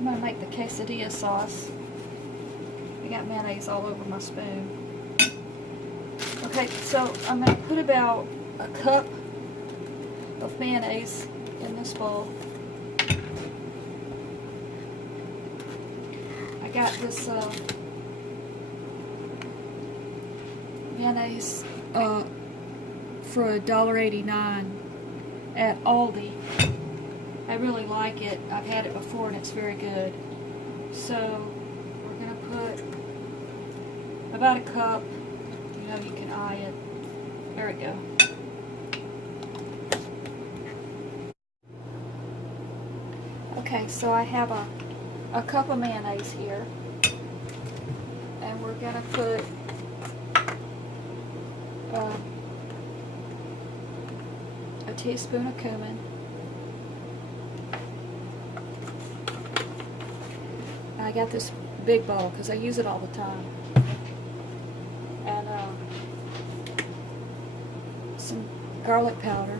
I'm going to make the quesadilla sauce. I got mayonnaise all over my spoon. Okay, so I'm going to put about a cup of mayonnaise in this bowl. I got this mayonnaise for $1.89 at Aldi. I really like it. I've had it before and it's very good. So we're going to put about a cup. You know, you can eye it. There we go. Okay, so I have a cup of mayonnaise here. And we're going to put a teaspoon of cumin. I got this big bowl because I use it all the time. And some garlic powder.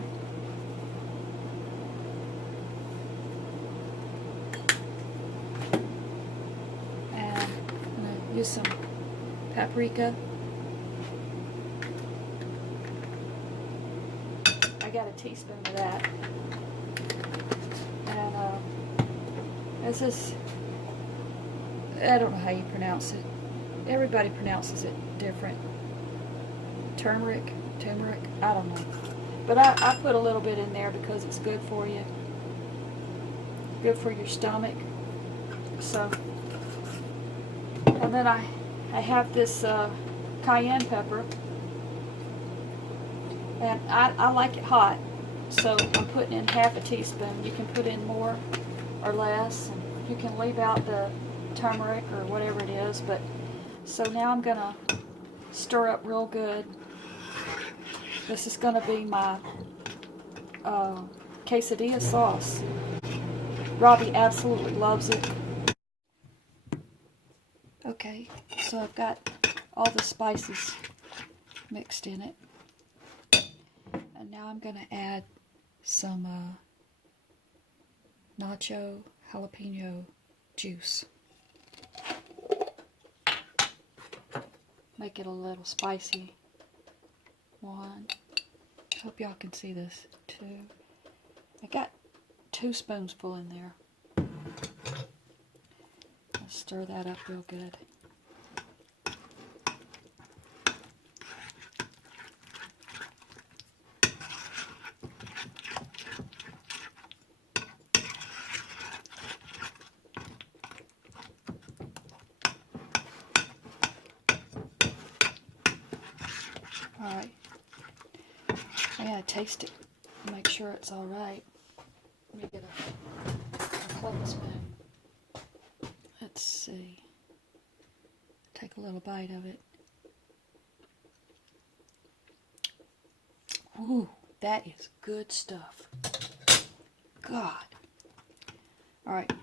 And I'm going to use some paprika. I got a teaspoon of that. And this is, I don't know how you pronounce it. Everybody pronounces it different. Turmeric, I don't know. But I put a little bit in there because it's good for you. Good for your stomach. So, and then I have this cayenne pepper. And I like it hot. So I'm putting in half a teaspoon. You can put in more or less. And you can leave out the turmeric or whatever it is. But so now I'm going to stir up real good. This is going to be my quesadilla sauce. Robbie absolutely loves it. Okay, so I've got all the spices mixed in it. And now I'm going to add some nacho jalapeno juice. Make it a little spicy. 1. Hope y'all can see this. 2. I got 2 spoonsful in there. I'll stir that up real good. Alright, I gotta taste it, make sure it's alright. Let me get a clean spoon. Let's see. Take a little bite of it. Ooh, that is good stuff. God. Alright,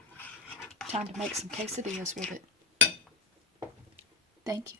time to make some quesadillas with it. Thank you.